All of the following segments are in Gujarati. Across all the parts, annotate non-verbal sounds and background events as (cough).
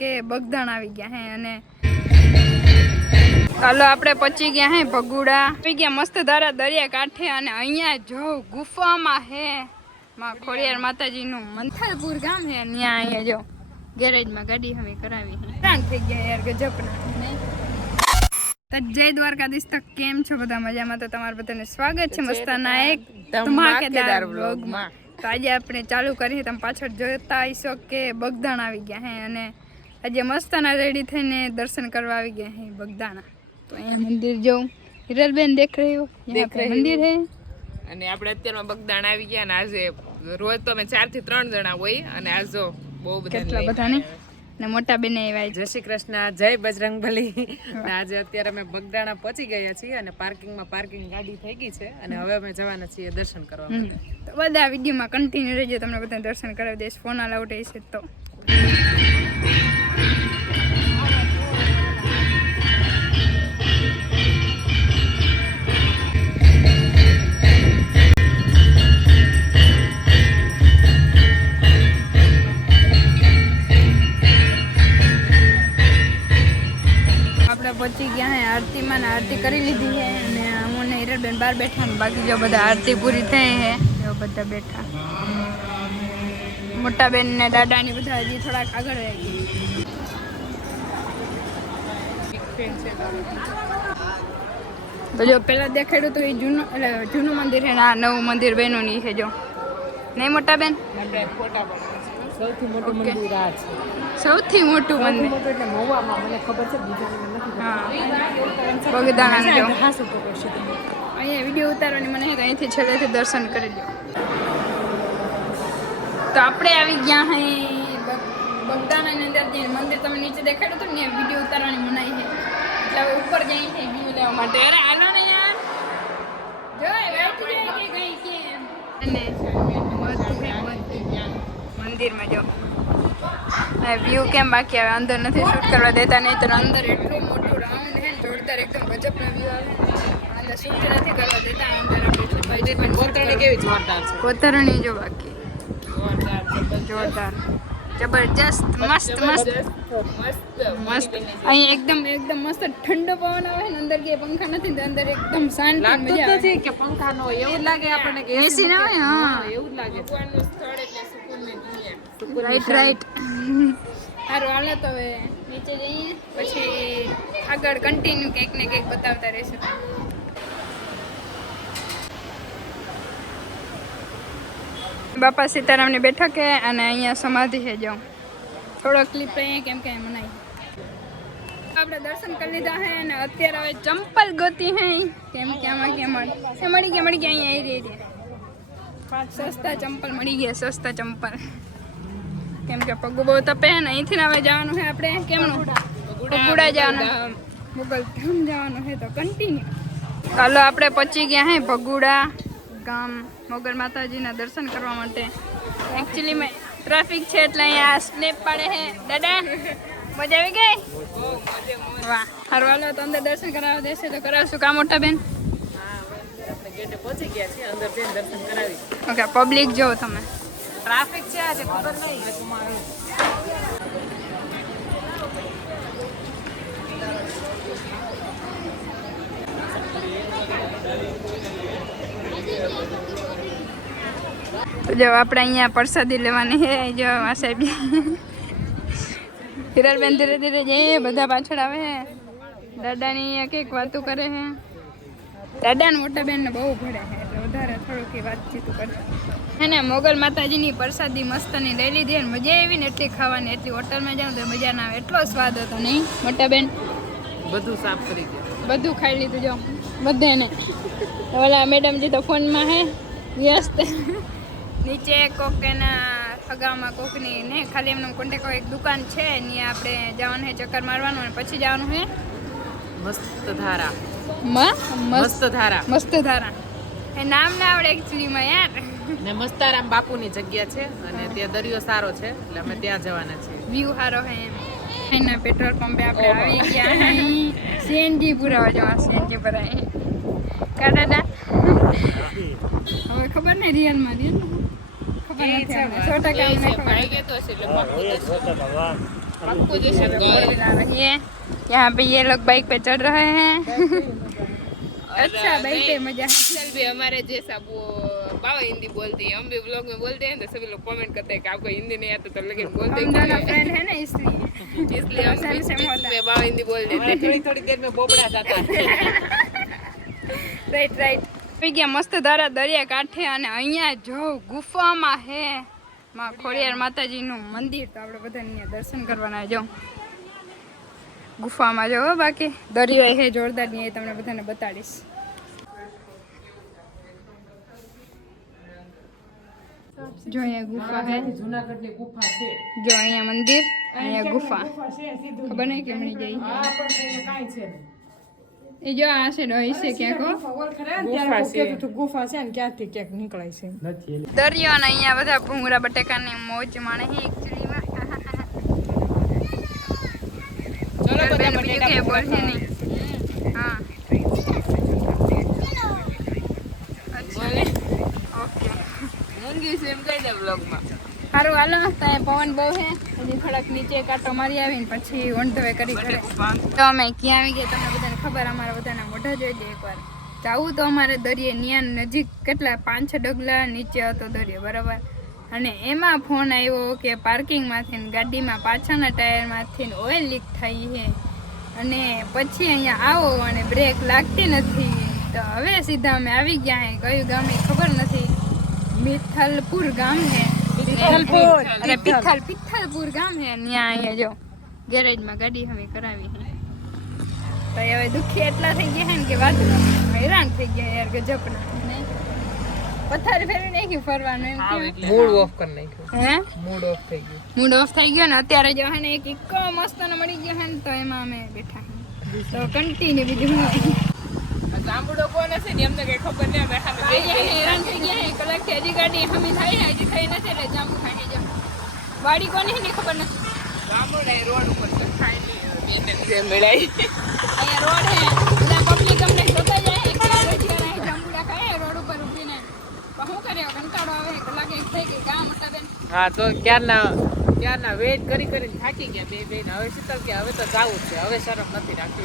કે બગદાણ આવી ગયા હે અને હાલો આપણે પચી ગયા હે ભગુડા. આવી ગયા મસ્ત ધારા દરિયા કાંઠે અને અહીંયા જો ગુફામાં હે. માં ખોડિયાર માતાજીનું મંથલપુર ગામ હે ત્યાં અહીંયા જો ગેરેજમાં ગાડી હવે કરાવી હે. થઈ ગયા યાર ગજબના. તો જય દ્વારકાધીશ તો કેમ છો બધા મજામાં? તો તમારા બધાને સ્વાગત છે મસ્તાના એક ધમાકેદાર વ્લોગમાં તો આજે આપણે ચાલુ કરીએ તમે પાછળ જોતા હશો કે બગદાણ આવી ગયા હે અને આજે મસ્તાના રેડી થઈને દર્શન કરવા આવી ગયા હે બગદાણા. તો અહીંયા મંદિર જવું. હિરલબેન દેખ રહ્યું મંદિર હે. અને આપણે અત્યારમાં બગદાણા આવી ગયા અને આજે રોજ તો અમે ચારથી ત્રણ જણા હોય અને આજ જો બહુ બધા કેટલા બધાને? ને મોટા બેન આવ્યા જય શ્રી કૃષ્ણ જય બજરંગબલી અને આજે અત્યારે અમે બગદાણા પહોંચી ગયા છીએ અને પાર્કિંગમાં પાર્કિંગ ગાડી થઈ ગઈ છે અને હવે અમે જવાના છીએ દર્શન કરવા માટે. તો બધા વિડીયોમાં કન્ટિન્યુ રહેજો. તમને બધા દર્શન કરાવી દઈશ. ફોન અલાઉટ છે તો. આરતી કરી લીધી છે અને હું ને હિરલબેન બહાર બેઠા ને બાકી જો બધા આરતી પૂરી થઈ છે, જો બધા બેઠા. મોટા બેન ને દાદા ની બધા હજી થોડાક આગળ રહી તો જો પેલા દેખાડ્યું તો એ જૂનું, એટલે જૂનું મંદિર છે ને આ નવું મંદિર બહેનું ની છે જો. નહીં મોટા બેન? આપણે ફોટા પણ સૌથી મોટું મંદિર આ છે. સૌથી મોટું મંદિર. મોટું એટલે મહુવામાં મને ખબર છે બીજાને નથી હા. બગદાણા જો. ઉપર કરશે અહીંયા વીડિયો ઉતારવાની મને અહીંથી છેલ્લેથી દર્શન કરી લો તો આપણે આવી ગયા હે બગદાણાની અંદર જે મંદિર તમે નીચે દેખાડ્યું હતું ને વીડિયો ઉતારવાની મનાઈ છે એટલે હવે ઉપર જઈ છે વ્યૂ લેવા માટે. અરે આનો ને યાર. જો એ બેઠી જાય કે ગઈ કે અને. મંદિરમાં જો. વ્યૂ કેમ બાકી આવે? અંદર નથી શૂટ કરવા દેતા નહીં તો અંદર એટલું મોટું રાઉન્ડ હે જોરદાર એકદમ ગજબનો વ્યૂ આવે. અંદર શૂટ નથી કરવા દેતા અંદર આપણે કોતરણી કેવી જોરદાર છે? કોતરણી જો બાકી. જોરદાર જોરદાર. જબરજસ્ત મસ્ત મસ્ત. મસ્ત. અહીં એકદમ એકદમ મસ્ત ઠંડો પવન આવે ને અંદર કે પંખા નથી ને અંદર એકદમ શાંતિ લાગતું મજા આવે. કે પંખા નો એવું લાગે આપણને કે એસી ના હોય હા. એવું લાગે. ભગવાનનું સ્થળ એટલે સુકૂનની દુનિયા રાઈટ રાઈટ સારું હાલો તો હવે નીચે જઈએ. પછી આગળ કન્ટિન્યુ કંઈક ને કંઈક બતાવતા રહેશું. બાપા સીતારામની બેઠક હે અને અહીંયા સમાધિ છે જો. થોડો ક્લિપ અહીંયા કેમ કે મનાઈ આપણે દર્શન કરી લીધા હે અને અત્યારે હવે ચંપલ ગોતી હે કેમ કે આમાં કે મળી મળી ગયા મળી ગયા અહીંયા આવી રહી સસ્તા ચંપલ મળી ગયા સસ્તા ચંપલ. કેમ કે પગું બહુ તપે હે ને અહીંથી હવે જવાનું છે આપણે કેમનું પગુડા. જવાનું. મુગલ ધામ જવાનું છે તો કન્ટિન્યુ ચાલો આપણે પહોંચી ગયા હે ભગુડા ગામ મોગલ માતાજીના દર્શન કરવા માટે. એકચ્યુઅલી મેં ટ્રાફિક છે એટલે અહીંયા સ્નેપ પાડે છે દાદા મજા આવી ગઈ? વાહ હારું હાલો તો અંદર દર્શન કરાવવા દેશે તો કરાવશું કા મોટા બેન? આપણે ગેટે પહોંચી ગયા છીએ અંદર જઈને દર્શન કરાવી ઓકે પબ્લિક જો તમે. ટ્રાફિક છે, આજે ખબર નહીં. તો જો, આપણે અહીંયા પ્રસાદી લેવાની છે. જો, આ સાહેબ. હિરલબેન ધીરે ધીરે જઈએ બધા પાછળ આવે છે. દાદાની અહીંયા કંઈક વાતો કરે છે. દાદા ને મોટા બેન ને બહુ ભળે છે. એટલે વધારે થોડુંક વાતચીત કરે હે ને મોગલ માતાજીની પ્રસાદી મસ્તની લઈ લીધી અને મજા આવી ને એટલી ખાવાની. એટલી હોટલમાં જાઉં તો મજા ના આવે. એટલો સ્વાદ હતો નહીં મોટા બેન બધું સાફ કરી ગયા બધું ખાઈ લીધું જો. બધાને. ઓલા મેડમજી તો ફોનમાં હે વ્યસ્ત. નીચે કોકેના એના કોકની ને ખાલી એમનો કોન્ટેક એક દુકાન છે ને આપણે જવાનું છે ચક્કર મારવાનું અને પછી જવાનું છે મસ્ત ધારા. મસ્ત ધારા. મસ્ત ધારા. એ નામ ના આવડે એકચ્યુઅલીમાં યાર ને મસ્તારામ બાપુની જગ્યા છે અને ત્યાં દરિયો સારો છે એટલે અમે ત્યાં જવાના છીએ વ્યૂ સારો હે એમ એના પેટ્રોલ પંપે આપણે આવી ગયા હઈ સીએનજી પુરાવા જવા સીએનજી ભરાય કા દાદા હવે ખબર નહીં રિયલમાં રિયલ ખબર નથી અમને. સો ટકા અમને ખબર નથી. पक्को जैसे बना रही है यहाँ पे ये लोग बाइक पे चढ़ रहे हैं अच्छा बाइक पे मजा है असल भी हमारे जैसा वो बाबा हिंदी बोलते हैं हम भी ब्लॉग में बोलते हैं तो सभी लोग कमेंट करते हैं कि आपको हिंदी नहीं आता तो लेकिन बोलते हम दोनों हैं फ्रेंड है ना इसलिए इसलिए हम सेम बीच सेम बीच होता है। में बाबा हिंदी बोल देते हैं थोड़ी थोड़ी देर में बोबड़ा जाता है રાઈટ રાઈટ આવી ગયા મસ્ત ધારા દરિયા કાંઠે અને અહીંયા જો ગુફામાં હે માં ખોડિયાર માતાજીનું મંદિર તો આપણે બધા અહીંયા દર્શન કરવાના જો ગુફામાં જો બાકી. દરિયો છે જોરદારની એ તમને બધાને બતાડીશ. જો અહીંયા ગુફા છે. જુનાગઢની ગુફા છે. જો અહીંયા મંદિર અહીંયા ગુફા. ખબર નહીં કેમની જઈ આ કાંઈ છે એ જો આ છે ડોહી છે ક્યાંક ગુફા છે. ગુફા છે ને ક્યાંથી ક્યાંક નીકળાય છે. દરિયો અને અહીંયા બધા ભૂંગળા બટેકાની મોજ માણે છે એકચ્યુઅલીમાં ચલો બધા બેન બીજું કે બોલ છે નહીં હા બોલે ઓકે મૂંગી છે એમ કહી દે બ્લોગમાં સારું હાલો પવન બહુ છે. હજી થોડાક નીચે કાંટો મારી આવીને પછી વન ધવે કરી તો અમે ક્યાં આવી ગયા તમને બધાને ખબર અમારા બધાના મોઢા જોઈ દે એકવાર. જાવું તો અમારે દરિયે ન્યા નજીક કેટલા પાંચ છ ડગલા નીચે હતો દરિયો બરાબર? અને એમાં ફોન આવ્યો કે પાર્કિંગમાંથી ગાડીમાં પાછળના ટાયરમાંથી ઓઇલ લીક થઈ છે. અને પછી અહીંયા આવો અને બ્રેક લાગતી નથી. તો હવે સીધા અમે આવી ગયા હે. કયું ગામ એ ખબર નથી. મિથલપુર ગામ હે. પિથલપુર. અને પિથલ પિથલપુર ગામ હે. ત્યાં અહીંયા જો ગેરેજમાં ગાડી અમે કરાવી હે. તો હવે દુખી એટલા થઈ ગયા હે ને કે વાત હેરાન થઈ ગયા યાર ગજબના? પથારી ફેરવી નાખ્યું ફરવાનું એમ મૂડ ઓફ કરી નાખ્યું. હે? મૂડ ઓફ થઈ ગયું. મૂડ ઓફ થઈ ગયો ને અત્યારે જો હે ને એક ઇકો મસ્તનો મળી ગયો હે ને તો એમાં અમે બેઠા તો કન્ટિન્યુ બીજું હું આ જાંબુડો કોણ હશે ને એમને કઈ ખબર નહીં બેઠા ને ગયા. હેરાન થઈ ગયા કલાક કલાકથી હજી ગાડી હમી થાય ને હજી થઈ નથી એટલે જાંબુ ખાઈ જાવ વાડી કોની ની ખબર નથી? જાંબુડા રોડ ઉપર ખાઈ લે મેળાઈ અહીંયા રોડ હે બધા પબ્લિક અમને જોતા જાય એક કલાક પછી વાર અહીં જાંબુડા ખાય રોડ ઉપર ઊભીને પણ શું કરે કંટાળો આવે કલાક એક થઈ ગઈ કામ હતા બેન. હા તો ક્યારના ક્યારના વેઇટ કરી કરીને થાકી ગયા બે બેન. હવે શીતલ કે હવે તો જવું જ છે હવે શરમ નથી રાખતી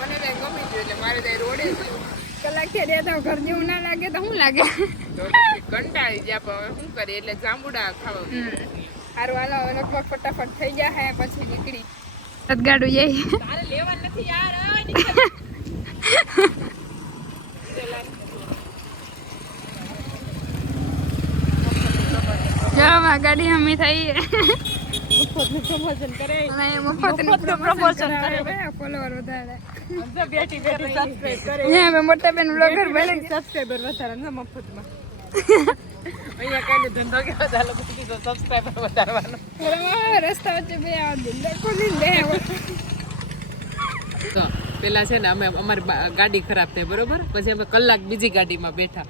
મને કઈ ગમી ગયું એટલે મારે કઈ રોડે કલાકથી રહેતા ઘર જેવું ના લાગે તો શું લાગે? તો કંટાળી ગયા પણ હવે શું કરીએ? એટલે જાંબુડા ખાવા સારું હાલો હવે લગભગ ફટાફટ થઈ જાય પછી નીકળી. સદગાડું જઈ તારે લેવા નથી યાર (laughs) આ નીકળ. જવામાં ગાડી હમી થઈ પ્રમોશન કરે અને મફત promotion કરે. ફોલોવર વધારે બેઠી બેઠી સબસ્ક્રાઇબ કરે અહીંયા અમે મોટા બેન બ્લોગર બને સબસ્ક્રાઇબર વધારે ને મફતમાં અહીંયા કઈ ધંધો કેવો ચાલો પછી તો સબસ્ક્રાઈબર વધારવાનો. ગયા રસ્તા વચ્ચે બે આ દિલ્હી ખોલી લે તો પેલા છે ને અમે અમારી ગાડી ખરાબ થઈ બરોબર? પછી અમે કલાક બીજી ગાડીમાં બેઠા.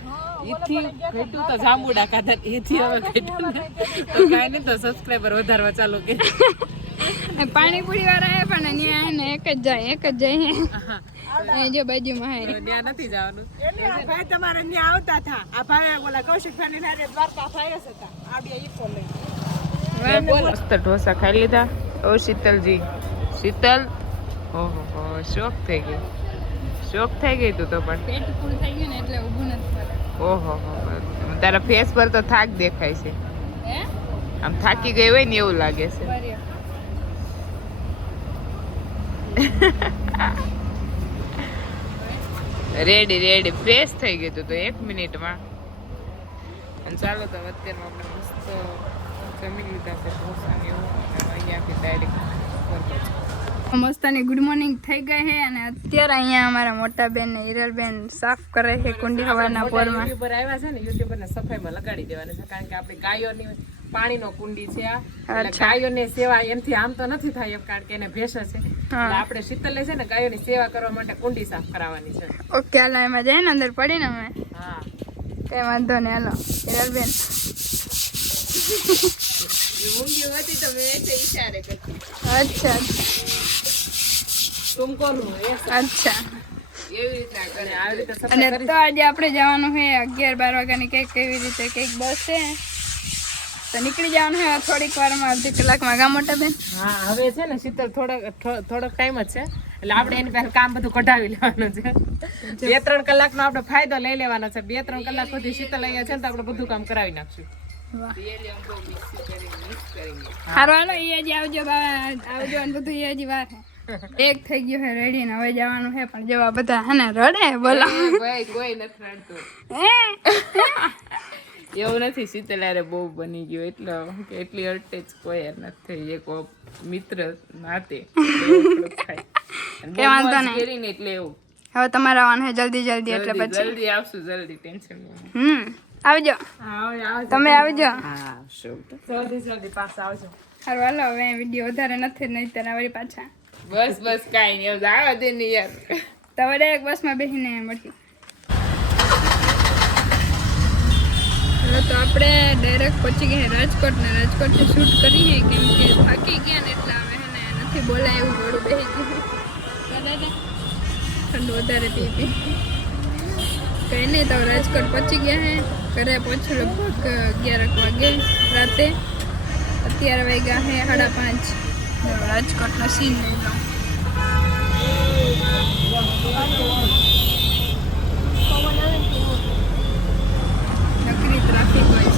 એથી ઘટ્યું તો જાંબુડા ખાધા એથી હવે ઘટ્યું તો કાંઈ નહીં તો સબસ્ક્રાઈબર વધારવા ચાલુ કે પાણીપુરી વાળા એ પણ અહીંયા હે ને એક જ જાય એક જ જાય જો બાજુમાં હે. ત્યાં નથી જવાનું. એટલે આ ભાઈ તમારે ત્યાં આવતા હતા. આ ભાઈ ઓલા કૌશિક ભાઈ ને દ્વારકા ભાઈ હતા. આ બે ઈકો લઈ મસ્ત ઢોસા ખાઈ લીધા. ઓ શીતલજી. શીતલ? ઓહો શોખ થઈ ગઈ શોખ થઈ ગઈ તું તો પણ. પેટ ફૂલ થઈ ગયું ને એટલે ઊભું નથી. ઓહો તારા ફેસ પર તો થાક દેખાય છે. હે? આમ થાકી ગઈ હોય ને એવું લાગે છે. રેડી રેડી ફ્રેશ થઈ ગયું હતું તો એક મિનિટમાં. અને ચાલો તો અત્યારમાં આપણે મસ્ત જમી લીધા છે ઢોસા ને એવું. અને અહીંયાથી ડાયરેક્ટ મસ્તાની ગુડ મોર્નિંગ થઈ ગઈ છે અને અત્યારે અહીંયા અમારા મોટા બેન ને હિરલબેન સાફ કરે છે કુંડી હવાના પોરમાં. યુટ્યુબર આવ્યા છે ને યુટ્યુબર ને સફાઈમાં લગાડી દેવાના છે કારણ કે આપણે ગાયોની પાણીનો કુંડી છે આ. ગાયોની સેવા એમથી આમ તો નથી થાય એમ કારણ કે એને ભેસ છે આપણે લે છે ને ગાયોની સેવા કરવા માટે કુંડી સાફ કરાવવાની છે. ઓકે હાલો એમાં જઈને અંદર પડીને અમે. હા. કઈ વાંધો નહીં હાલો હિરલબેન ઊંઘી હતી તો મેં ઈશારે કરતી અચ્છા. અચ્છા. અને તો આજે આપણે જવાનું છે અગિયાર બાર વાગ્યાની કંઈક કેવી રીતે કંઈક બસ છે તો નીકળી જવાનું છે થોડીક વારમાં અડધી કલાકમાં. ગામ મોટા બેન? હા હવે છે ને શીતળ થોડોક થોડોક ટાઈમ જ છે. એટલે આપણે એની પાસે કામ બધું કઢાવી લેવાનું છે. બે ત્રણ કલાકનો આપણે ફાયદો લઈ લેવાનો છે. બે ત્રણ કલાક સુધી શીતલ અહીંયા છે ને તો આપણે બધું કામ કરાવી નાખશું. હારો હાલો એ આવજો આવજો અને બધું એ જ વાર એક થઈ ગયું છે રેડી ને હવે જવાનું છે પણ જેવા બધા હે ને રડે બોલો. ભાઈ કોઈ નથી રડતું. એવું નથી શીતલારે બહુ બની ગયું એટલે કે એટલી અટેચ કોઈ નથી એક મિત્ર નાતે કે વાંધો નહીં. કરીને એટલે એવું. હવે તમારે આવવાનું છે જલ્દી જલ્દી એટલે જલ્દી પછી. જલ્દી આવશું જલ્દી ટેન્શન હમ આવજો. તમે આવજો. હા જલ્દી જલ્દી પાછા આવજો. હારું હાલો હવે વીડિયો વધારે નથી નહીં ત્યારે વળી પાછા. બસ બસ કાંઈ નહીં. જાવા દે ને યાર. તમારે વડે એક બસમાં બેસીને મળી હવે તો આપણે ડાયરેક્ટ પહોંચી ગયા રાજકોટ ને રાજકોટથી શૂટ કરીએ કેમ કે થાકી ગયા ને એટલે હવે હે ને નથી બોલાય એવું થોડું બેસી ગયું. બરાબર? વધારે પી પી. કંઈ નહીં તો રાજકોટ પહોંચી ગયા હે. ઘરે પહોંચ્યું લગભગ અગિયાર વાગે રાતે. અત્યારે વાગ્યા હે સાડા પાંચ. રાજકોટનો સીન લઈ લઉં નકરી ટ્રાફિક હોય.